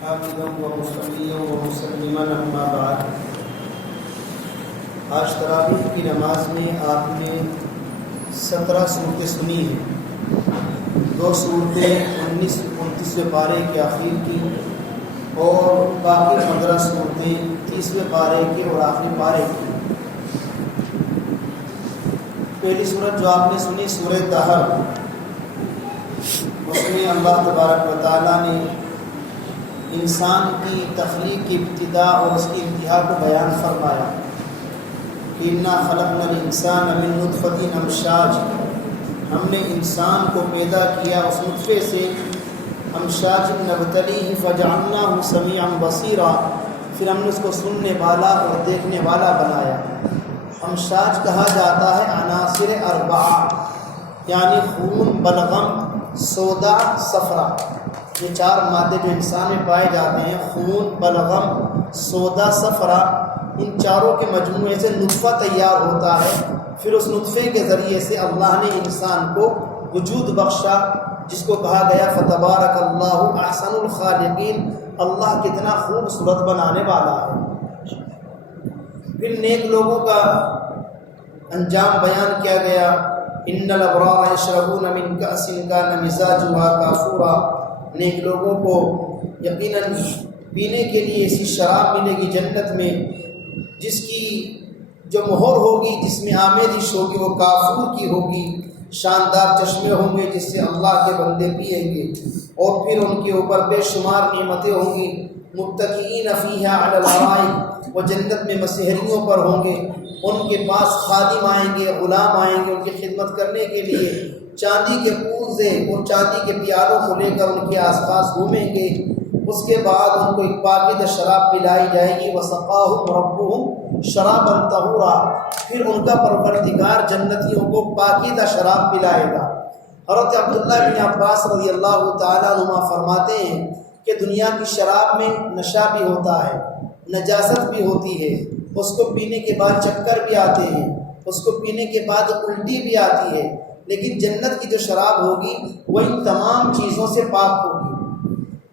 حامدا ومصليا ومسلما اما بعد۔ آج تراویح کی نماز میں آپ نے 17 صورتیں سنی ہیں، 2 صورتیں 29 پارے کے آخر کی اور باقی 15 صورتیں 30 پارے کے اور آخری پارے کی۔ پہلی صورت جو آپ نے سنی سورہ دہر، اس میں اللہ تبارک و تعالیٰ نے انسان کی تخلیق کی ابتدا اور اس کی انتہا کو بیان فرمایا کہ انا خلقنا الانسان من نطفۃ امشاج، ہم نے انسان کو پیدا کیا اس نطفے سے، امشاج نبتلیہ فجعلناہ سمیعا بصیرا، پھر ہم نے اس کو سننے والا اور دیکھنے والا بنایا۔ امشاج کہا جاتا ہے عناصر اربعہ، یعنی خون، بلغم، سودا، صفرا، یہ 4 مادے جو انسان میں پائے جاتے ہیں، خون، بلغم، سودا، صفرا، ان چاروں کے مجموعے سے نطفہ تیار ہوتا ہے۔ پھر اس نطفے کے ذریعے سے اللہ نے انسان کو وجود بخشا، جس کو کہا گیا فتبارک اللہ احسن الخالقین، اللہ کتنا خوبصورت بنانے والا ہے۔ پھر نیک لوگوں کا انجام بیان کیا گیا، ان الابرار یشربون من کأس کان مزاجها کافورا، نیک لوگوں کو یقیناً پینے کے لیے ایسی شراب ملے گی جنت میں جس کی جو مہر ہوگی، جس میں آمیزش ہوگی، وہ کافور کی ہوگی۔ شاندار چشمے ہوں گے جس سے اللہ کے بندے پئیں گے، اور پھر ان کے اوپر بے شمار نعمتیں ہوں گی۔ متکئین فیہا علی الارائک، وہ جنت میں مسہریوں پر ہوں گے، ان کے پاس خادم آئیں گے، غلام آئیں گے ان کی خدمت کرنے کے لیے، چاندی کے کوزے اور چاندی کے پیالوں کو لے کر ان کے آس پاس گھومیں گے۔ اس کے بعد ان کو ایک پاکیزہ شراب پلائی جائے گی، وسقاہم ربہم شرابا طہورا، پھر ان کا پروردگار جنتیوں کو پاکیزہ شراب پلائے گا۔ حضرت عبداللہ بن عباس رضی اللہ تعالیٰ عنہما فرماتے ہیں کہ دنیا کی شراب میں نشہ بھی ہوتا ہے، نجاست بھی ہوتی ہے، اس کو پینے کے بعد چکر بھی آتے ہیں، اس کو پینے کے بعد الٹی بھی آتی ہے، لیکن جنت کی جو شراب ہوگی وہ ان تمام چیزوں سے پاک ہوگی۔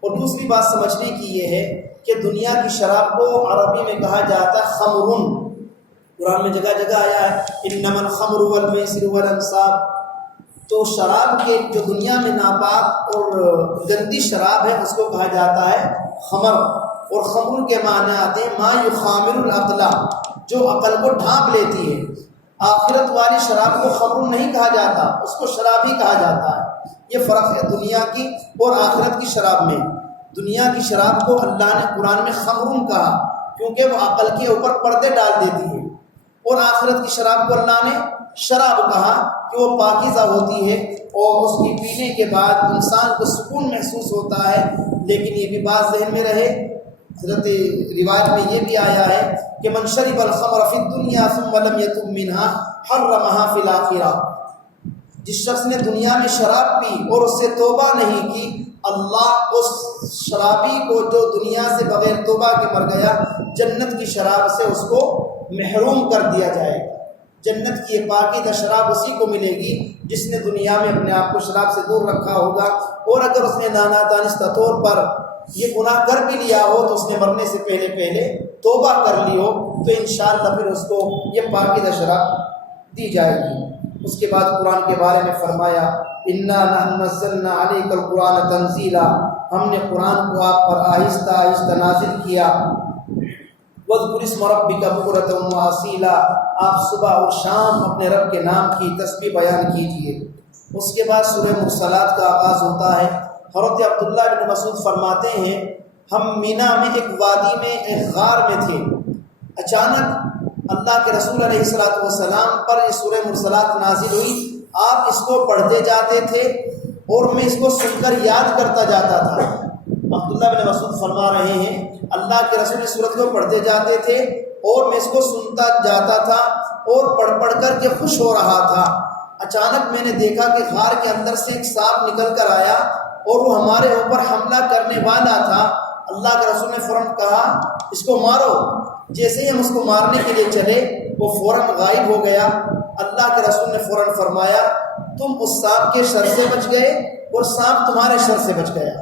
اور دوسری بات سمجھنے کی یہ ہے کہ دنیا کی شراب کو عربی میں کہا جاتا ہے خمرن، قرآن میں جگہ جگہ آیا ہے انما الخمر والمیسر والانصاب، تو شراب کے جو دنیا میں ناپاک اور گندی شراب ہے اس کو کہا جاتا ہے خمر، اور خمر کے معنی آتے ہیں ما یخامر العقل، جو عقل کو ڈھانپ لیتی ہے۔ آخرت والی شراب کو خمر نہیں کہا جاتا، اس کو شراب ہی کہا جاتا ہے۔ یہ فرق ہے دنیا کی اور آخرت کی شراب میں۔ دنیا کی شراب کو اللہ نے قرآن میں خمرون کہا کیونکہ وہ عقل کے اوپر پردے ڈال دیتی ہے، اور آخرت کی شراب کو اللہ نے شراب کہا کہ وہ پاکیزہ ہوتی ہے اور اس کی پینے کے بعد انسان کو سکون محسوس ہوتا ہے۔ لیکن یہ بھی بات ذہن میں رہے، حضرت روایت میں یہ بھی آیا ہے کہ من شرب الخمر فی الدنیا ثم لم یتب منها حرمها فی الاخرہ، جس شخص نے دنیا میں شراب پی اور اس سے توبہ نہیں کی، اللہ اس شرابی کو جو دنیا سے بغیر توبہ کے مر گیا، جنت کی شراب سے اس کو محروم کر دیا جائے گا۔ جنت کی یہ پاکیزہ شراب اسی کو ملے گی جس نے دنیا میں اپنے آپ کو شراب سے دور رکھا ہوگا، اور اگر اس نے نانا دانستہ طور پر یہ گناہ کر بھی لیا ہو تو اس نے مرنے سے پہلے توبہ کر لی ہو تو انشاءاللہ پھر اس کو یہ پاکیزہ شراب دی جائے گی۔ اس کے بعد قرآن کے بارے میں فرمایا انا نحن نزلنا علیک القرآن تنزیلا، ہم نے قرآن کو آپ پر آہستہ آہستہ نازل کیا۔ واذکر اسم ربک بکرۃ واصیلا، آپ صبح اور شام اپنے رب کے نام کی تسبیح بیان کیجیے۔ اس کے بعد سورہ مرسلات کا آغاز ہوتا ہے۔ حضرت عبداللہ بن مسعود فرماتے ہیں ہم مینا میں ایک وادی میں ایک غار میں تھے، اچانک اللہ کے رسول علیہ السلام پر یہ سورہ مرسلات نازل ہوئی، آپ اس کو پڑھتے جاتے تھے اور میں اس کو سن کر یاد کرتا جاتا تھا۔ عبداللہ بن مسعود فرما رہے ہیں اللہ کے رسول اس سورت کو پڑھتے جاتے تھے اور میں اس کو سنتا جاتا تھا اور پڑھ کر کے خوش ہو رہا تھا۔ اچانک میں نے دیکھا کہ غار کے اندر سے ایک سانپ نکل کر آیا اور وہ ہمارے اوپر حملہ کرنے والا تھا۔ اللہ کے رسول نے فوراً کہا اس کو مارو۔ جیسے ہی ہم اس کو مارنے کے لیے چلے وہ فوراً غائب ہو گیا۔ اللہ کے رسول نے فوراً فرمایا تم اس سانپ کے شر سے بچ گئے اور سانپ تمہارے شر سے بچ گیا۔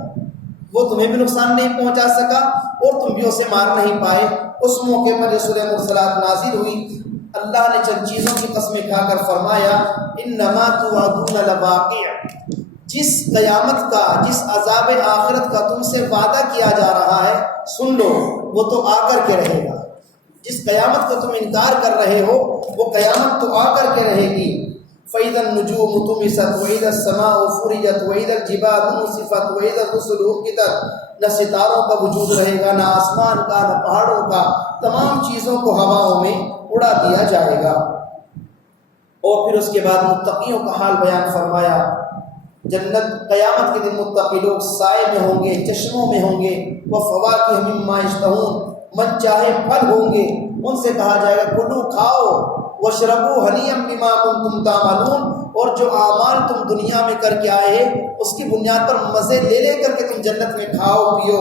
وہ تمہیں بھی نقصان نہیں پہنچا سکا اور تم بھی اسے مار نہیں پائے۔ اس موقع پر یہ سورہ مرسلات نازل ہوئی۔ اللہ نے چند چیزوں کی قسمیں کھا کر فرمایا انما توعدون لواقع، جس قیامت کا، جس عذاب آخرت کا تم سے وعدہ کیا جا رہا ہے سن لو، وہ تو آ کر کے رہے گا۔ جس قیامت کا تم انکار کر رہے ہو وہ قیامت تو آ کر کے رہے گی۔ فَإِذَا النُّجُومُ طُمِسَتْ وَإِذَا السَّمَاءُ فُرِجَتْ وَإِذَا الْجِبَالُ نُسِفَتْ وَإِذَا الرُّسُلُ أُقِّتَتْ، نہ ستاروں کا وجود رہے گا، نہ آسمان کا، نہ پہاڑوں کا، تمام چیزوں کو ہواؤں میں اڑا دیا جائے گا۔ اور پھر اس کے بعد متقیوں کا حال بیان فرمایا۔ جنت قیامت کے دن متقی لوگ سائے میں ہوں گے، چشموں میں ہوں گے، وَفَوَاكِهَ مِمَّا يَشْتَهُونَ، من چاہے پھل ہوں گے، ان سے کہا جائے گا کلو کھاؤ، وَاشْرَبُوا هَنِيًّا بِمَا كُنتُمْ تَعْمَلُونَ، اور جو اعمال تم دنیا میں کر کے آئے اس کی بنیاد پر مزے لے لے کر کے تم جنت میں کھاؤ پیو۔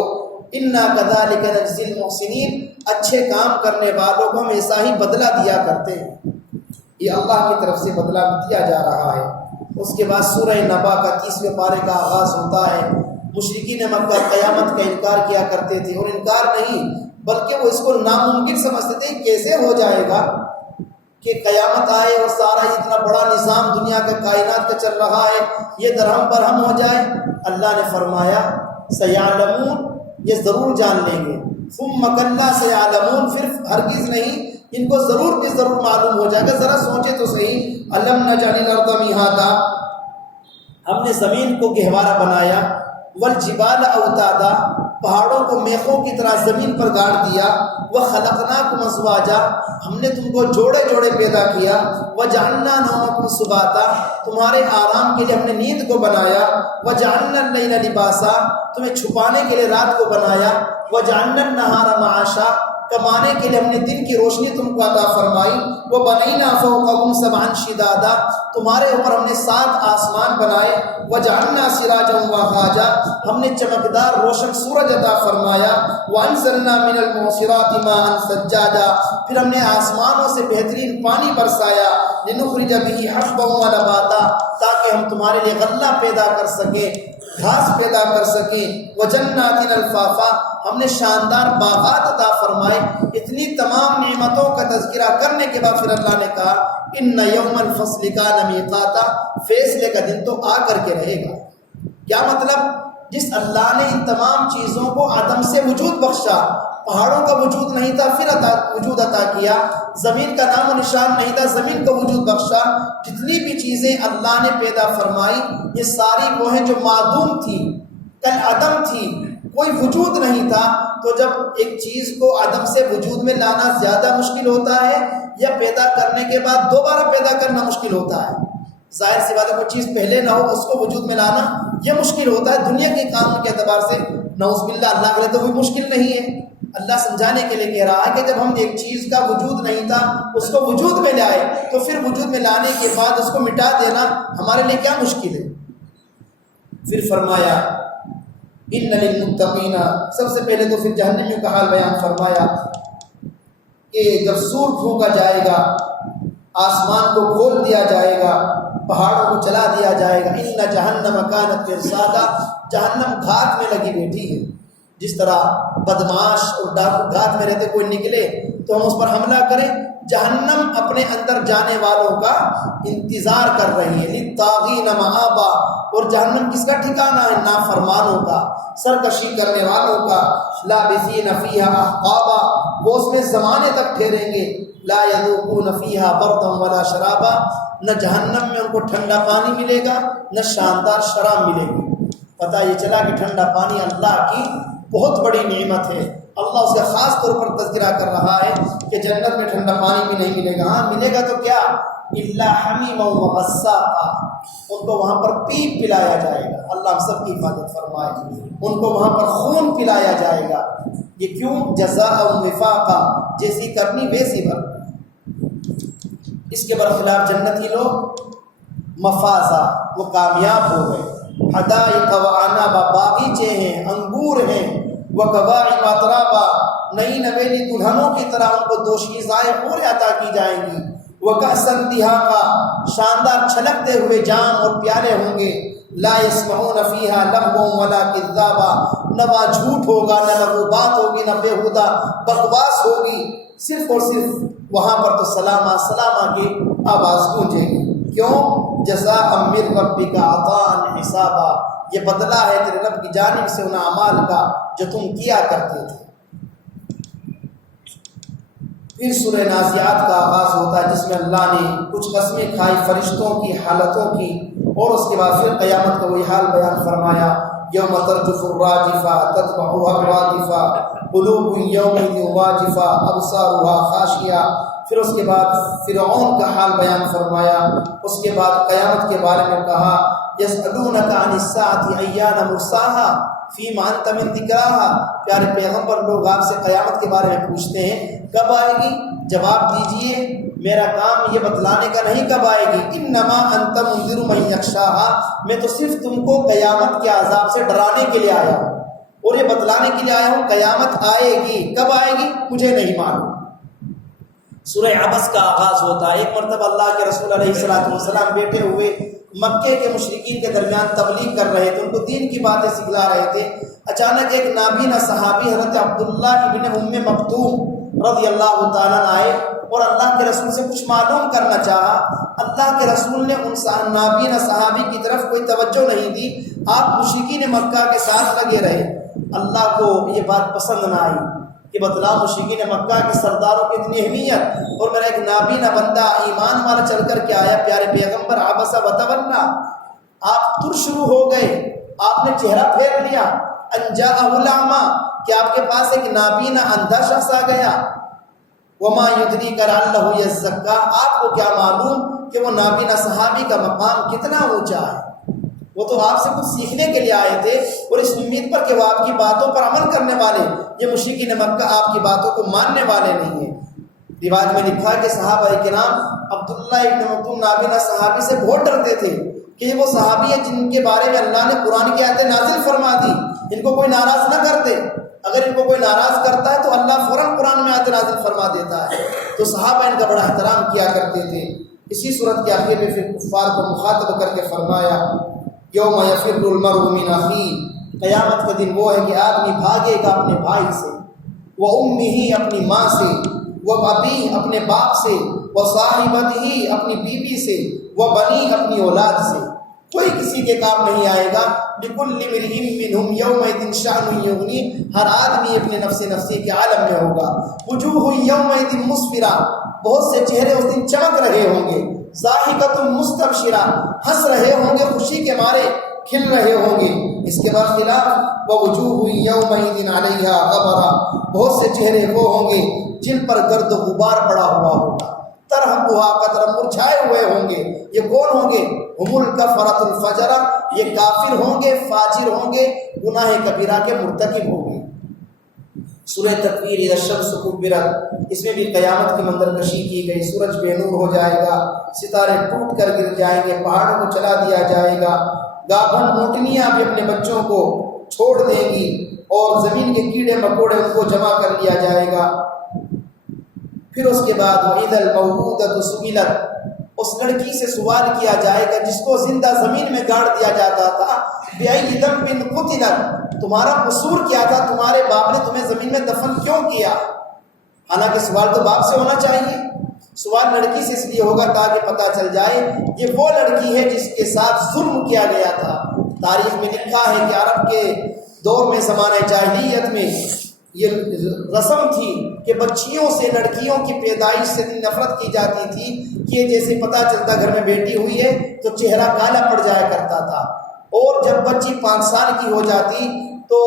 اِنَّا كَذَلِكَ نَجْزِي الْمُحْسِنِينَ، اچھے کام کرنے والوں کو ہم ایسا ہی بدلہ دیا کرتے ہیں۔ یہ اللہ کی طرف سے بدلہ دیا جا رہا ہے۔ اس کے بعد سورہ نبا کا 30ویں پارے کا آغاز ہوتا ہے۔ مشرکین مکہ قیامت کا انکار کیا کرتے تھے، اور انکار نہیں بلکہ وہ اس کو ناممکن سمجھتے تھے، کیسے ہو جائے گا کہ قیامت آئے اور سارا اتنا بڑا نظام دنیا کا کائنات کا چل رہا ہے یہ درہم برہم ہو جائے۔ اللہ نے فرمایا سیعلمون، یہ ضرور جان لیں گے، ثم کلا سیعلمون، پھر ہرگز نہیں، ان کو ضرور بھی ضرور معلوم ہو جائے گا۔ ذرا سوچے تو صحیح، الم نجعل الارض مہادا، ہم نے زمین کو گہوارہ بنایا، والجبال اوتادا، پہاڑوں کو میخوں کی طرح زمین پر گاڑ دیا، وخلقناکم ازواجا، ہم نے تم کو جوڑے جوڑے پیدا کیا، وجعلنا نومکم سباتا، تمہارے آرام کے لیے ہم نے نیند کو بنایا، وجعلنا اللیل لباسا، تمہیں چھپانے کے لیے رات کو بنایا، وجعلنا النہار معاشا، کمانے کے لیے ہم نے دن کی روشنی تم کو عطا فرمائی، وَبَنَيْنَا فَوْقَكُمْ سَبْعًا شِدَادًا، تمہارے اوپر ہم نے 7 آسمان بنائے، وَجَعَلْنَا سِرَاجًا وَهَّاجًا، ہم نے چمکدار روشن سورج عطا فرمایا، وَأَنزَلْنَا مِنَ الْمُعْصِرَاتِ مَاءً ثَجَّاجًا، پھر ہم نے آسمانوں سے بہترین پانی برسایا، لِنُخْرِجَ بِهِ حَبًّا وَنَبَاتًا، تاکہ ہم تمہارے لیے غلہ پیدا کر سکیں، گھاس پیدا کر سکیں، وَجَنَّاتٍ الْفَافًا، ہم نے شاندار باغات عطا فرمائے۔ اتنی تمام نعمتوں کا تذکرہ کرنے کے بعد پھر اللہ نے کہا اِنَّ يَوْمَ الْفَصْلِ كَانَ مِيقَاتًا، فیصلے کا دن تو آ کر کے رہے گا۔ کیا مطلب؟ جس اللہ نے ان تمام چیزوں کو عدم سے وجود بخشا، پہاڑوں کا وجود نہیں تھا پھر وجود عطا کیا، زمین کا نام و نشان نہیں تھا زمین کو وجود بخشا، جتنی بھی چیزیں اللہ نے پیدا فرمائی یہ ساری وہ ہیں جو معدوم تھی، کل عدم تھی، کوئی وجود نہیں تھا۔ تو جب ایک چیز کو عدم سے وجود میں لانا زیادہ مشکل ہوتا ہے یا پیدا کرنے کے بعد دوبارہ پیدا کرنا مشکل ہوتا ہے؟ ظاہر سی بات ہے، کوئی چیز پہلے نہ ہو اس کو وجود میں لانا یہ مشکل ہوتا ہے۔ دنیا کے قانون کے اعتبار سے نعوذ باللہ اللہ کے لیے تو کوئی مشکل نہیں ہے۔ اللہ سمجھانے کے لیے کہہ رہا ہے کہ جب ہم ایک چیز کا وجود نہیں تھا اس کو وجود میں لائے تو پھر وجود میں لانے کے بعد اس کو مٹا دینا ہمارے لیے کیا مشکل ہے۔ پھر فرمایا ان للمتقین، سب سے پہلے تو پھر جہنمیوں کا حال بیان فرمایا کہ جب سور پھونکا جائے گا، آسمان کو کھول دیا جائے گا، پہاڑوں کو چلا دیا جائے گا، ان جہنم کانت مرصادا، جہنم گھات میں لگی بیٹھی ہے۔ جس طرح بدماش اور ڈاکو گھات میں رہتے، کوئی نکلے تو ہم اس پر حملہ کریں، جہنم اپنے اندر جانے والوں کا انتظار کر رہی ہے۔ للطاغین مآبا، اور جہنم کس کا ٹھکانہ ہے؟ نافرمانوں کا، سرکشی کرنے والوں کا۔ لابثین فیہا احقابا، وہ اس میں زمانے تک ٹھہریں گے۔ لا یذوقون فیہا بردا ولا شرابا، نہ جہنم میں ان کو ٹھنڈا پانی ملے گا نہ شاندار شراب ملے گی۔ پتہ یہ چلا کہ ٹھنڈا پانی اللہ کی بہت بڑی نعمت ہے۔ اللہ اس کا خاص طور پر تذکرہ کر رہا ہے کہ جنت میں ٹھنڈا پانی بھی نہیں ملے گا۔ ہاں ملے گا تو کیا؟ الا حمیما وغساقا، ان کو وہاں پر پیپ پلایا جائے گا۔ اللہ ہم سب کی حفاظت فرمائے۔ ان کو وہاں پر خون پلایا جائے گا۔ یہ کیوں؟ جزاء وفاقا، جیسی کرنی ویسی بھر۔ اس کے برخلاف جنتی لوگ مفازا، وہ کامیاب ہو گئے۔ حدائق وعنابا، باغیچے ہیں، انگور ہیں، وکواعب اترابا، نئی نویلی دلہنوں کی طرح ان کو دوشیزائیں اور عطا کی جائیں گی۔ وکأسا دہاقا، شاندار چھلکتے ہوئے جام اور پیالے ہوں گے۔ لا يسمعون فيها لغوا ولا كذابا، نہ وہاں جھوٹ ہوگا، نہ لغو بات ہوگی، نہ بیہودہ بکواس ہوگی، صرف اور صرف وہاں پر تو سلامہ سلامہ کی آواز گونجے گی۔ کیوں؟ جزاء من ربک عطاء حسابا، یہ بدلہ ہے تیرے رب کی جانب سے ان اعمال کا جو تم کیا کرتے تھے۔ پھر سورہ نازعات کا آغاز ہوتا ہے جس میں اللہ نے کچھ قسمیں کھائی فرشتوں کی، حالتوں کی، اور اس کے بعد پھر قیامت کا وہی حال بیان فرمایا، یوم ترجف الراجفہ تتبعها الرادفہ قلوب یومئذ واجفہ ابصارها خاشعہ۔ پھر اس کے بعد فرعون کا حال بیان فرمایا، اس کے بعد قیامت کے بارے میں کہا یسألونک عن الساعة ایان مرساها فیما انت من ذکراها۔ پیارے پیغمبر، لوگ آپ سے قیامت کے بارے میں پوچھتے ہیں کب آئے گی، جواب دیجئے میرا کام یہ بتلانے کا نہیں کب آئے گی، انما انت منذر من یخشاها، میں تو صرف تم کو قیامت کے عذاب سے ڈرانے کے لیے آیا ہوں اور یہ بتلانے کے لیے آیا ہوں قیامت آئے گی، کب آئے گی مجھے نہیں معلوم۔ سورہ عبس کا آغاز ہوتا ہے۔ ایک مرتبہ اللہ کے رسول علیہ السلام بیٹھے ہوئے مکے کے مشرکین کے درمیان تبلیغ کر رہے تھے، ان کو دین کی باتیں سکھلا رہے تھے۔ اچانک ایک نابینا صحابی حضرت عبداللہ ابن ام مکتوم رضی اللہ تعالیٰ عنہ آئے اور اللہ کے رسول سے کچھ معلوم کرنا چاہا۔ اللہ کے رسول نے ان نابینا صحابی کی طرف کوئی توجہ نہیں دی، آپ مشرکین مکہ کے ساتھ لگے رہے۔ اللہ کو یہ بات پسند نہ آئی کہ بتلا مشرکین مکہ کے سرداروں کی اتنی اہمیت اور میرا ایک نابینا بندہ ایمان والا چل کر کے آیا، پیارے پیغمبر عبس وتولی، آپ تر شروع ہو گئے، آپ نے چہرہ پھیر لیا، ان جاءہ الاعمی، کہ آپ کے پاس ایک نابینا اندھا شخص آ گیا، وما یدریک لعلہ یزکیٰ، آپ کو کیا معلوم کہ وہ نابینا صحابی کا مقام کتنا اونچا ہے، وہ تو آپ سے کچھ سیکھنے کے لیے آئے تھے اور اس امید پر کہ وہ آپ کی باتوں پر عمل کرنے والے، یہ مشرکین مکہ آپ کی باتوں کو ماننے والے نہیں ہیں۔ روایت میں لکھا کہ صحابہ کرام عبداللہ ابن مکتوم نابینا صحابی سے بہت ڈرتے تھے کہ یہ وہ صحابی ہیں جن کے بارے میں اللہ نے قرآن کی آیتیں نازل فرما دی، ان کو کوئی ناراض نہ کرتے، اگر ان کو کوئی ناراض کرتا ہے تو اللہ فوراً قرآن میں آیتیں نازل فرما دیتا ہے، تو صحابہ ان کا بڑا احترام کیا کرتے تھے۔ اسی صورت کے آخر میں پھر کفار کو مخاطب کر کے فرمایا یوم یفر المرء من اخیہ، قیامت کا دن وہ ہے کہ آدمی بھاگے گا اپنے بھائی سے، وہ امہ اپنی ماں سے، وہ ابی اپنے باپ سے، وہ صاحبتہ اپنی بیوی سے، وہ بنی اپنی اولاد سے، کوئی کسی کے کام نہیں آئے گا۔ لکل امرئ منہم یومئذ شأن یغنیہ، ہر آدمی اپنے نفسی کے عالم میں ہوگا۔ وجوہ یومئذ مسفرہ، بہت سے چہرے اس دن چمک رہے ہوں گے۔ ضاحکۃ مستبشرہ، ہنس رہے ہوں گے، خوشی کے مارے کھل رہے ہوں گے۔ اس کے بعد خلاف ووجوہ یومئذ علیہا غبرہ، بہت سے چہرے وہ ہوں گے جن پر گرد و غبار پڑا ہوا ہوگا، ترہقھا قترہ، مرجھائے ہوئے ہوں گے۔ یہ کون ہوں گے؟ ہم الکفرۃ الفجرہ، یہ کافر ہوں گے، فاجر ہوں گے، گناہ کبیرہ کے مرتکب ہوں گے۔ سورہ تکویر اذا الشمس کورت، اس میں بھی قیامت کی منظر کشی کی گئی، سورج بے نور ہو جائے گا، ستارے ٹوٹ کر گر جائیں گے، پہاڑوں کو چلا دیا جائے گا، گابھن اونٹنیاں بھی اپنے بچوں کو چھوڑ دیں گی اور زمین کے کیڑے مکوڑے ان کو جمع کر لیا جائے گا۔ پھر اس کے بعد وَإِذَا الْمَوْءُودَةُ سُئِلَتْ، اس لڑکی سے سوال کیا جائے گا جس کو زندہ زمین میں گاڑ دیا جاتا تھا، بِأَيِّ ذَنبٍ قُتِلَتْ، تمہارا قصور کیا تھا، تمہارے باپ نے تمہیں زمین میں دفن کیوں کیا؟ حالانکہ سوال تو باپ سے ہونا چاہیے، سوال لڑکی سے اس لیے ہوگا تاکہ پتہ چل جائے یہ وہ لڑکی ہے جس کے ساتھ ظلم کیا گیا تھا۔ تاریخ میں لکھا ہے کہ عرب کے دور میں، زمانہ جاہلیت میں یہ رسم تھی کہ بچیوں سے، لڑکیوں کی پیدائش سے نفرت کی جاتی تھی کہ جیسے پتہ چلتا گھر میں بیٹی ہوئی ہے تو چہرہ کالا پڑ جایا کرتا تھا، اور جب بچی 5 سال کی ہو جاتی تو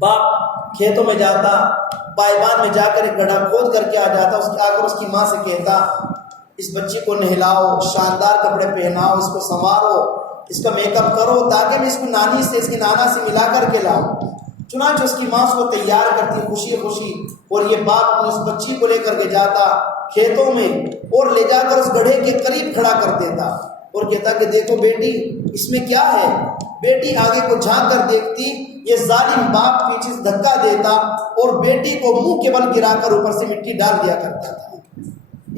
باپ کھیتوں میں جاتا، بائبان میں جا کر ایک گڑھا کھود کر کے آ جاتا، اس کے آ کر اس کی ماں سے کہتا اس بچی کو نہلاؤ، شاندار کپڑے پہناؤ، اس کو سنوارو، اس کا میک اپ کرو تاکہ میں اس کو نانی سے، اس کی نانا سے ملا کر کے لاؤں۔ چنانچہ اس کی ماں اس کو تیار کرتی خوشی خوشی، اور یہ باپ اپنی اس بچی کو لے کر کے جاتا کھیتوں میں اور لے جا کر اس گڑھے کے قریب کھڑا کر دیتا اور کہتا کہ دیکھو بیٹی اس میں کیا ہے۔ بیٹی آگے کو جھانک کر دیکھتی، یہ ظالم باپ پیچھے سے دھکا دیتا اور بیٹی کو منہ کے بل گرا کر اوپر سے مٹی ڈال دیا کرتا تھا۔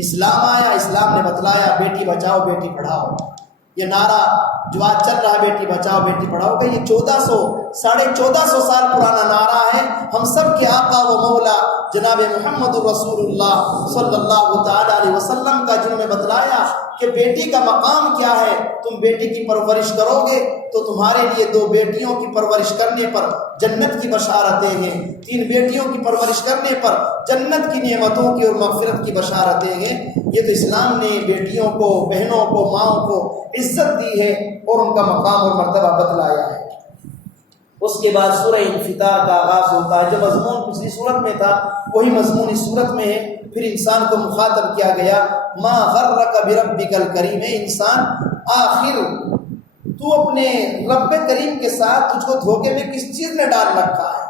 اسلام آیا، اسلام نے بتلایا بیٹی بچاؤ بیٹی پڑھاؤ، یہ نعرہ جو آج چل رہا ہے بیٹی بچاؤ بیٹی پڑھاؤ کا، یہ 1400 سال پرانا نعرہ ہے۔ ہم سب کے آقا و مولا جناب محمد الرسول اللہ صلی اللہ تعالی علیہ وسلم کا، جنہوں نے بتلایا کہ بیٹی کا مقام کیا ہے۔ تم بیٹی کی پرورش کرو گے تو تمہارے لیے 2 بیٹیوں کی پرورش کرنے پر جنت کی بشارتیں ہیں، 3 بیٹیوں کی پرورش کرنے پر جنت کی نعمتوں کی اور مغفرت کی بشارتیں ہیں۔ یہ تو اسلام نے بیٹیوں کو، بہنوں کو، ماؤں کو عزت دی ہے اور ان کا مقام اور مرتبہ بتلایا ہے۔ اس کے بعد سورہ انفطار کا آغاز ہوتا ہے۔ جو مضمون پچھلی صورت میں تھا وہی مضمون اس صورت میں ہے۔ پھر انسان کو مخاطب کیا گیا، ما غرک بربک الکریم، انسان آخر تو اپنے رب کریم کے ساتھ تجھ کو دھوکے میں کس چیز نے ڈال رکھا ہے؟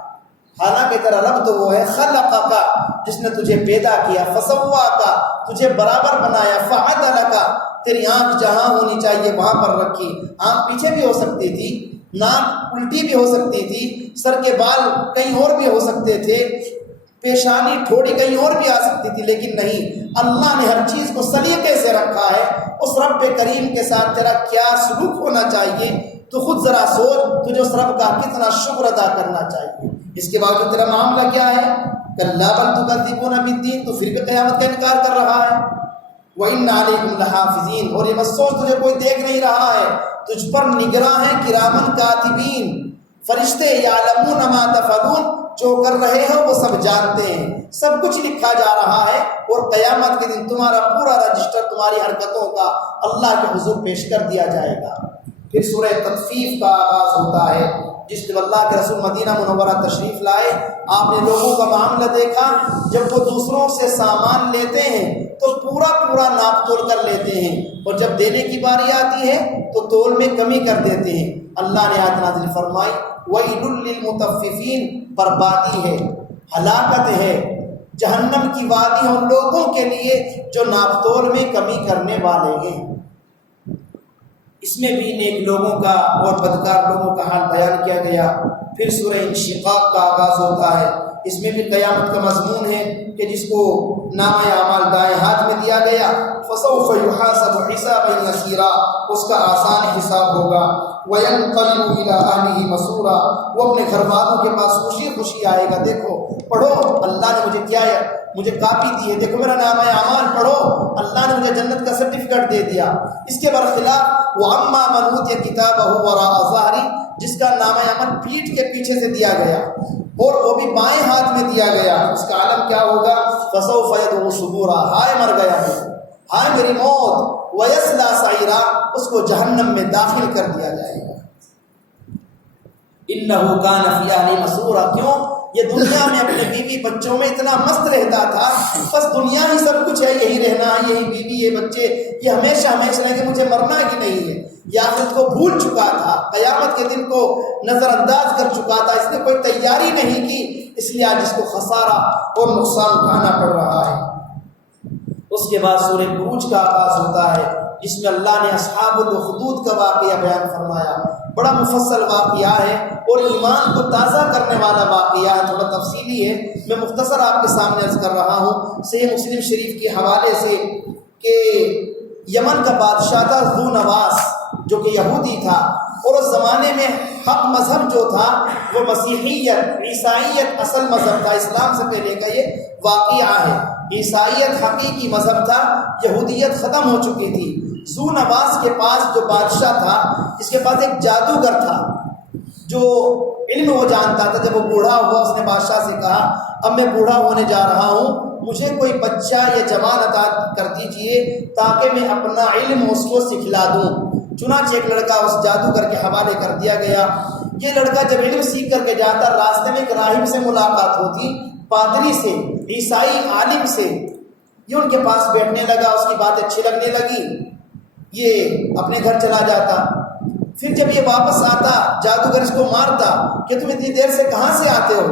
حالانکہ تیرا رب تو وہ ہے خلقک، جس نے تجھے پیدا کیا، فسواک، تجھے برابر بنایا، فعدلک، تیری آنکھ جہاں ہونی چاہیے وہاں پر رکھی۔ آنکھ پیچھے بھی ہو سکتی تھی، ناک الٹی بھی ہو سکتی تھی، سر کے بال کہیں اور بھی ہو سکتے تھے، پیشانی تھوڑی کہیں اور بھی آ سکتی تھی، لیکن نہیں، اللہ نے ہر چیز کو سلیقے سے رکھا ہے۔ اس رب کریم کے ساتھ تیرا کیا سلوک ہونا چاہیے، تو خود ذرا سوچ، تجھے اس رب کا کتنا شکر ادا کرنا چاہیے۔ اس کے بعد تیرا معاملہ کیا ہے؟ کَلَّا بَلْ تُكَذِّبُونَ بِالدِّينِ، تو پھر بھی قیامت کا انکار کر رہا ہے۔ وَإِنَّ عَلَيْكُمْ لَحَافِظِينَ، اور یہ مت سوچ تجھے کوئی دیکھ نہیں رہا ہے، تجھ پر نگراں ہیں کرامن کاتبین، فرشتے، یعلمون ما تفعلون، جو کر رہے ہو وہ سب جانتے ہیں، سب کچھ لکھا جا رہا ہے، اور قیامت کے دن تمہارا پورا رجسٹر تمہاری حرکتوں کا اللہ کے حضور پیش کر دیا جائے گا۔ پھر سورہ تطفیف کا آغاز ہوتا ہے، جس جب اللہ کے رسول مدینہ منورہ تشریف لائے، آپ نے لوگوں کا معاملہ دیکھا، جب وہ دوسروں سے سامان لیتے ہیں تو پورا ناپ تول کر لیتے ہیں، اور جب دینے کی باری آتی ہے تو تول میں کمی کر دیتے ہیں۔ اللہ نے آیت نازل فرمائی، وَيْلٌ لِّلْمُطَفِّفِينَ، بربادی ہے، ہلاکت ہے، جہنم کی وادی ان لوگوں کے لیے جو ناپ تول میں کمی کرنے والے ہیں۔ اس میں بھی نیک لوگوں کا اور بدکار لوگوں کا حال بیان کیا گیا۔ پھر سورہ انشقاق کا آغاز ہوتا ہے، اس میں بھی قیامت کا مضمون ہے کہ جس کو نامہ اعمال دائیں ہاتھ میں دیا گیا، فَسَوْفَ يُحَاسَبُ حِسَابًا يَسِيرًا، اس کا آسان حساب ہوگا، وَيَنْقَلِبُ إِلَىٰ أَهْلِهِ مَسْرُورًا، وہ اپنے گھر والوں کے پاس خوشی خوشی آئے گا۔ دیکھو پڑھو، اللہ نے مجھے کاپی دی ہے، دیکھو میرا نامہ اعمال پڑھو، اللہ نے مجھے جنت کا سرٹیفکیٹ دے دیا۔ اس کے برخلاف وَأَمَّا مَنْ أُوتِيَ كِتَابَهُ وَرَاءَ ظَهْرِهِ، جس کا نامہ اعمال پیٹھ کے پیچھے سے دیا گیا اور وہ بھی بائیں ہاتھ میں دیا گیا، اس کا عالم کیا ہوگا؟ فَسَوْفَ يَدْعُو ثُبُورًا، ہائے مر گیا ہے، ہائے میری موت، وَيَصْلَىٰ سَعِيرًا، اس کو جہنم میں داخل کر دیا جائے گا۔ إِنَّهُ كَانَ فِي أَهْلِهِ مَسْرُورًا، کیوں؟ یہ دنیا میں اپنے بیوی بچوں میں اتنا مست رہتا تھا، بس دنیا ہی سب کچھ ہے، یہی رہنا، یہی بیوی، یہ بچے، یہ ہمیشہ لگے مجھے مرنا ہی نہیں ہے، یہ آخرت کو بھول چکا تھا، قیامت کے دن کو نظر انداز کر چکا تھا، اس نے کوئی تیاری نہیں کی، اس لیے آج اس کو خسارہ اور نقصان اٹھانا پڑ رہا ہے۔ اس کے بعد سورہ بروج کا آغاز ہوتا ہے، جس میں اللہ نے اصحاب الاخدود کا واقعہ بیان فرمایا۔ بڑا مفصل واقعہ ہے اور ایمان کو تازہ کرنے والا واقعہ ہے، تھوڑا تفصیلی ہے، میں مختصر آپ کے سامنے عرض کر رہا ہوں۔ صحیح مسلم شریف کے حوالے سے کہ یمن کا بادشاہ تھا ذو نواس، جو کہ یہودی تھا، اور اس زمانے میں حق مذہب جو تھا وہ مسیحیت، عیسائیت اصل مذہب تھا، اسلام سے پہلے کا یہ واقعہ ہے۔ عیسائیت حقیقی مذہب تھا، یہودیت ختم ہو چکی تھی۔ ذو نواس کے پاس جو بادشاہ تھا، اس کے پاس ایک جادوگر تھا جو علم وہ جانتا تھا۔ جب وہ بوڑھا ہوا، اس نے بادشاہ سے کہا، اب میں بوڑھا ہونے جا رہا ہوں، مجھے کوئی بچہ یا جوان عطا کر دیجئے تاکہ میں اپنا علم اس کو سکھلا دوں۔ چنانچہ ایک لڑکا اس جادوگر کے حوالے کر دیا گیا۔ یہ لڑکا جب علم سیکھ کر کے جاتا، راستے میں ایک راہب سے ملاقات ہوتی، پادری سے، عیسائی عالم سے، یہ ان کے پاس بیٹھنے لگا، اس کی بات اچھی لگنے لگی، یہ اپنے گھر چلا جاتا۔ پھر جب یہ واپس آتا، جادوگر اس کو مارتا کہ تم اتنی دیر سے کہاں سے آتے ہو؟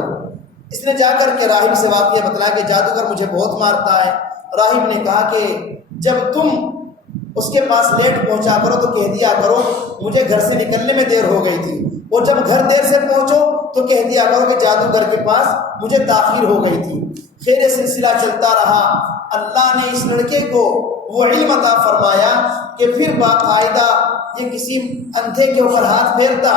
اس نے جا کر کے راہب سے واقعہ بتلایا کہ جادوگر مجھے بہت مارتا ہے۔ راہب نے کہا کہ جب تم اس کے پاس لیٹ پہنچا کرو تو کہہ دیا کرو مجھے گھر سے نکلنے میں دیر ہو گئی تھی، اور جب گھر دیر سے پہنچو تو کہہ دیا کرو کہ جادوگر کے پاس مجھے تاخیر ہو گئی تھی۔ خیر یہ سلسلہ چلتا رہا۔ اللہ نے اس لڑکے کو وہ علم عطا فرمایا کہ پھر باقاعدہ یہ کسی اندھے کے اوپر ہاتھ پھیرتا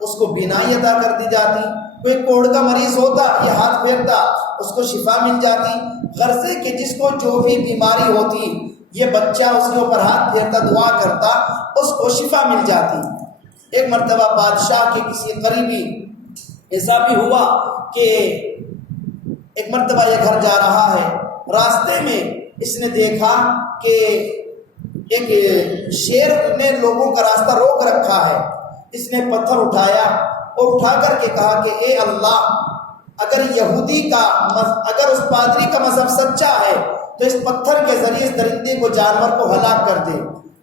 اس کو بینائی عطا کر دی جاتی، کوئی کوڑ کا مریض ہوتا یہ ہاتھ پھیرتا اس کو شفا مل جاتی، غرضے کہ جس کو جو بھی بیماری ہوتی یہ بچہ اس کے اوپر ہاتھ پھیرتا دعا کرتا اس کو شفا مل جاتی۔ ایک مرتبہ بادشاہ کے کسی قریبی ایسا بھی ہوا کہ ایک مرتبہ یہ گھر جا رہا ہے، راستے میں اس نے دیکھا کہ ایک شیر نے لوگوں کا راستہ روک رکھا ہے۔ اس نے پتھر اٹھایا اور اٹھا کر کے کہا کہ اے اللہ، اگر اگر اس پادری کا مذہب سچا ہے تو اس پتھر کے ذریعے اس درندے کو جانور کو ہلاک کر دے،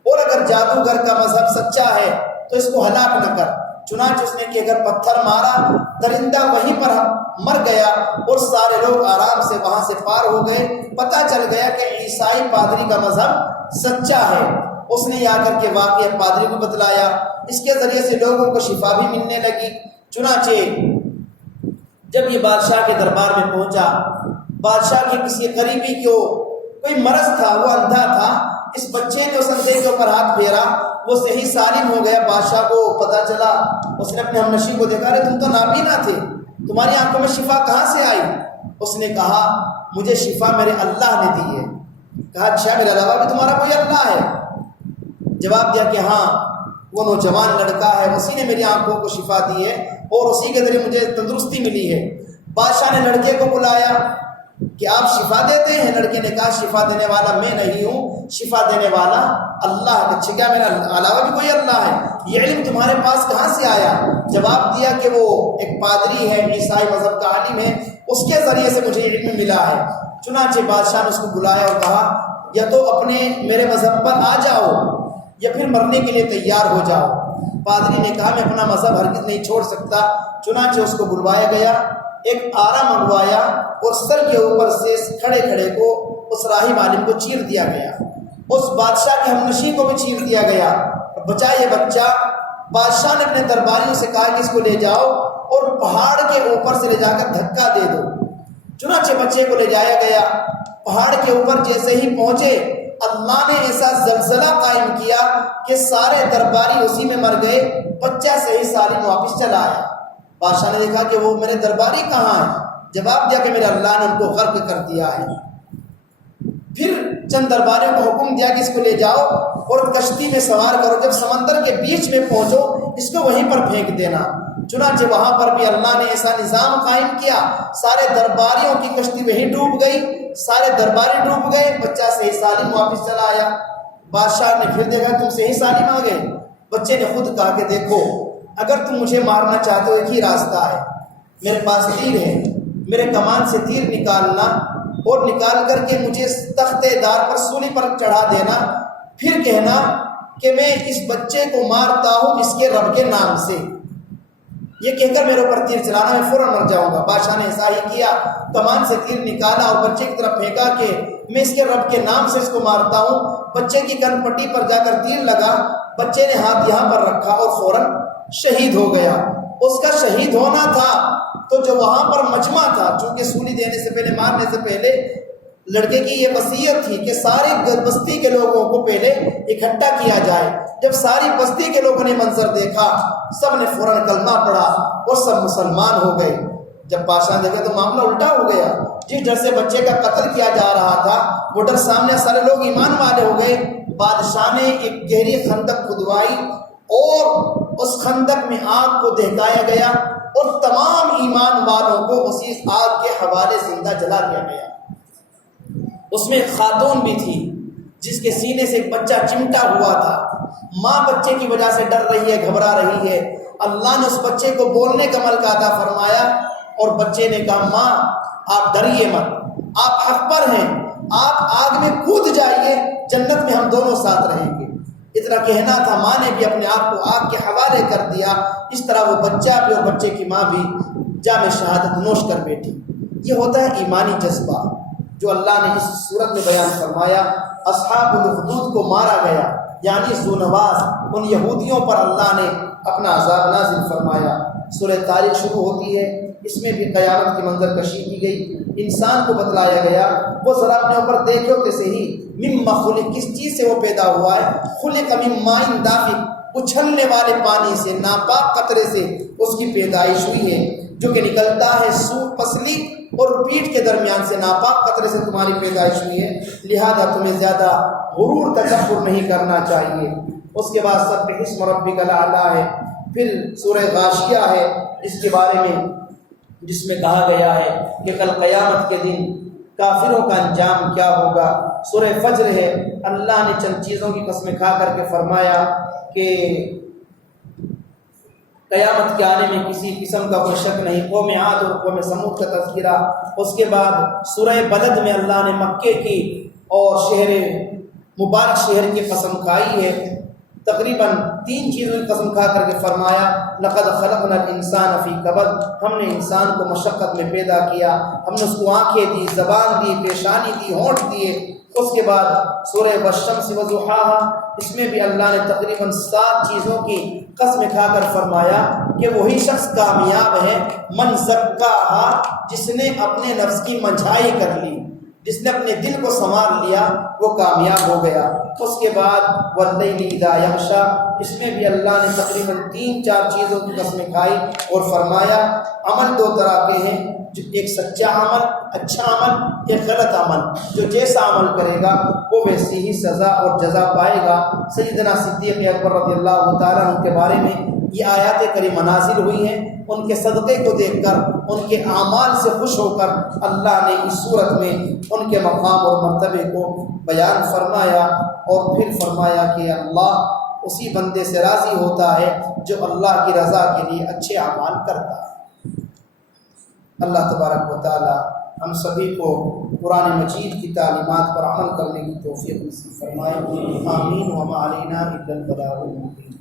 اور اگر جادوگر کا مذہب سچا ہے تو اس کو ہلاک نہ کر۔ چنانچہ اس نے کہ اگر پتھر مارا درندہ وہیں پر مر گیا اور سارے لوگ آرام سے وہاں سے پار ہو گئے۔ پتہ چل گیا کہ عیسائی پادری کا مذہب سچا ہے۔ اس نے آ کر کے واقعہ پادری کو بتلایا، اس کے ذریعے سے لوگوں کو شفا بھی ملنے لگی۔ چنانچہ جب یہ بادشاہ کے دربار میں پہنچا، بادشاہ کے کسی قریبی کو کوئی مرض تھا، وہ اندھا تھا، اس بچے نے اس اندھے کے اوپر ہاتھ پھیرا، وہ صحیح سالم ہو گیا۔ بادشاہ کو پتہ چلا، اس نے اپنے ہمنشین کو دیکھا، تم تو نابینا تھے، تمہاری آنکھوں میں شفا کہاں سے آئی؟ اس نے کہا مجھے شفا میرے اللہ نے دی ہے۔ کہا اچھا، میرے علاوہ بھی تمہارا کوئی اللہ ہے؟ جواب دیا کہ ہاں، وہ نوجوان لڑکا ہے، اسی نے میری آنکھوں کو شفا دی ہے اور اسی کے ذریعے مجھے تندرستی ملی ہے۔ بادشاہ نے لڑکے کو بلایا کہ آپ شفا دیتے ہیں؟ لڑکے نے کہا شفا دینے والا میں نہیں ہوں، شفا دینے والا اللہ ہے۔ اچھا، کیا میرے علاوہ بھی کوئی اللہ ہے؟ یہ علم تمہارے پاس کہاں سے آیا؟ جواب دیا کہ وہ ایک پادری ہے، عیسائی مذہب کا عالم ہے، اس کے ذریعے سے مجھے علم ملا ہے۔ چنانچہ بادشاہ نے اس کو بلایا اور کہا یا تو اپنے میرے مذہب پر آ جاؤ یا پھر مرنے کے لیے تیار ہو جاؤ۔ پادری نے کہا میں اپنا مذہب ہرگز نہیں چھوڑ سکتا۔ چنانچہ اس کو بلوایا گیا، ایک آرا منگوایا اور سر کے اوپر سے کھڑے کھڑے کو اس راہب عالم کو چیر دیا گیا، اس بادشاہ کے ہمنشین کو بھی چیر دیا گیا۔ بچا یہ بچہ، بادشاہ نے اپنے درباریوں سے کہا کہ اس کو لے جاؤ اور پہاڑ کے اوپر سے لے جا کر دھکا دے دو۔ چنانچہ بچے کو لے جایا گیا، پہاڑ کے اوپر جیسے ہی پہنچے اللہ نے ایسا زلزلہ قائم کیا کہ سارے درباری اسی میں مر گئے، بچہ صحیح سالم واپس چلا آیا۔ بادشاہ نے دیکھا کہ وہ میرے درباری کہاں ہیں؟ جواب دیا کہ میرے اللہ نے ان کو غرق کر دیا ہے۔ پھر چند درباریوں کو حکم دیا کہ اس کو لے جاؤ اور کشتی میں سوار کرو، جب سمندر کے بیچ میں پہنچو اس کو وہیں پر پھینک دینا۔ چنانچہ وہاں پر بھی اللہ نے ایسا نظام قائم کیا، سارے درباریوں کی کشتی وہیں ڈوب گئی، سارے درباری ڈوب گئے، بچہ صحیح سالم واپس چلا آیا۔ بادشاہ نے پھر دیکھا تم صحیح سالم آ گئے۔ بچے نے خود کہا کہ دیکھو اگر تم مجھے مارنا چاہتے ہو ایک ہی راستہ ہے، میرے پاس تیر ہے، میرے کمان سے تیر نکالنا اور نکال کر کے مجھے تختے دار پر سولی پر چڑھا دینا، پھر کہنا کہ میں اس بچے کو مارتا ہوں اس کے رب کے نام سے، یہ کہہ کر میرے اوپر تیر چلانا، میں فوراً مر جاؤں گا۔ بادشاہ نے ایسا ہی کیا، کمان سے تیر نکالا اور بچے کی طرف پھینکا کہ میں اس کے رب کے نام سے اس کو مارتا ہوں۔ بچے کی کن پٹی پر جا کر تیر لگا، بچے نے ہاتھ یہاں پر رکھا اور فوراً شہید ہو گیا۔ اس کا شہید ہونا تھا تو جو وہاں پر مجمع تھا، چونکہ سولی دینے سے پہلے، مارنے سے پہلے لڑکے کی یہ وصیت تھی کہ ساری بستی کے لوگوں کو پہلے اکٹھا کیا جائے۔ جب ساری بستی کے لوگوں نے منظر دیکھا، سب نے فوراً کلمہ پڑھا اور سب مسلمان ہو گئے۔ جب بادشاہ نے دیکھا تو معاملہ الٹا ہو گیا، جس ڈر سے بچے کا قتل کیا جا رہا تھا وہ ڈر سامنے، سارے لوگ ایمان والے ہو گئے۔ بادشاہ نے ایک گہری خندق کھدوائی اور اس خندق میں آگ کو دہکایا گیا اور تمام ایمان والوں کو اسی آگ کے حوالے زندہ جلا دیا گیا۔ اس میں ایک خاتون بھی تھی جس کے سینے سے ایک بچہ چمٹا ہوا تھا، ماں بچے کی وجہ سے ڈر رہی ہے، گھبرا رہی ہے۔ اللہ نے اس بچے کو بولنے کا ملکہ عطا فرمایا اور بچے نے کہا ماں آپ ڈریے مت، آپ حق پر ہیں، آپ آگ میں کود جائیے، جنت میں ہم دونوں ساتھ رہیں گے۔ اتنا کہنا تھا، ماں نے بھی اپنے آپ کو آگ کے حوالے کر دیا۔ اس طرح وہ بچہ بھی اور بچے کی ماں بھی جام شہادت نوش کر بیٹھی۔ یہ ہوتا ہے ایمانی جذبہ جو اللہ نے اس صورت میں بیان فرمایا۔ اصحاب الاخدود کو مارا گیا، یعنی ذونواس، ان یہودیوں پر اللہ نے اپنا عذاب نازل فرمایا۔ سورہ تاریخ شروع ہوتی ہے، اس میں بھی قیامت کی منظر کشی کی گئی، انسان کو بتلایا گیا وہ ذرا اپنے اوپر دیکھو کہ صحیح، مما خلق، کس چیز سے وہ پیدا ہوا ہے، خلق من ماء دافق، اچھلنے والے پانی سے، ناپاک قطرے سے اس کی پیدائش ہوئی ہے، جو کہ نکلتا ہے سوٹ پسلی اور پیٹھ کے درمیان سے، ناپاک قطرے سے تمہاری پیدائش ہوئی ہے، لہذا تمہیں زیادہ غرور تکبر نہیں کرنا چاہیے۔ اس کے بعد سبح اسم ربک الاعلی ہے، پھر سورہ غاشیہ ہے اس کے بارے میں، جس میں کہا گیا ہے کہ کل قیامت کے دن کافروں کا انجام کیا ہوگا۔ سورہ فجر ہے، اللہ نے چند چیزوں کی قسمیں کھا کر کے فرمایا کہ قیامت کے آنے میں کسی قسم کا کوئی شک نہیں۔ قوم عاد اور قوم سمود کا تذکرہ۔ اس کے بعد سورہ بلد میں اللہ نے مکے کی اور شہر مبارک شہر کی قسم کھائی ہے، تقریباً 3 چیزوں کی قسم کھا کر کے فرمایا لقد خلقنا الانسان فی کبد، ہم نے انسان کو مشقت میں پیدا کیا، ہم نے اس کو آنکھیں دی، زبان دی، پیشانی دی، ہونٹ دیے۔ اس کے بعد سورہ والشمس وضحاہا، اس میں بھی اللہ نے تقریباً 7 چیزوں کی قسم کھا کر فرمایا کہ وہی شخص کامیاب ہے من زکاہا، جس نے اپنے نفس کی منجھائی کر لی، جس نے اپنے دل کو سنوار لیا، وہ کامیاب ہو گیا۔ اس کے بعد واللیل اذا یغشی، اس میں بھی اللہ نے تقریباً 3-4 چیزوں کی قسمیں کھائی اور فرمایا عمل 2 طرح کے ہیں، ایک سچا عمل، اچھا عمل، ایک غلط عمل۔ جو جیسا عمل کرے گا وہ ویسی ہی سزا اور جزا پائے گا۔ سیدنا صدیق اکبر رضی اللہ تعالیٰ عنہ کے بارے میں یہ آیات کریمہ نازل ہوئی ہیں، ان کے صدقے کو دیکھ کر، ان کے اعمال سے خوش ہو کر اللہ نے اس صورت میں ان کے مقام اور مرتبے کو بیان فرمایا، اور پھر فرمایا کہ اللہ اسی بندے سے راضی ہوتا ہے جو اللہ کی رضا کے لیے اچھے اعمال کرتا ہے۔ اللہ تبارک و تعالی ہم سبھی کو قرآن مجید کی تعلیمات پر عمل کرنے کی توفیق نصیب فرمائے۔ آمین۔ وما علینا الا البلاغ المبین۔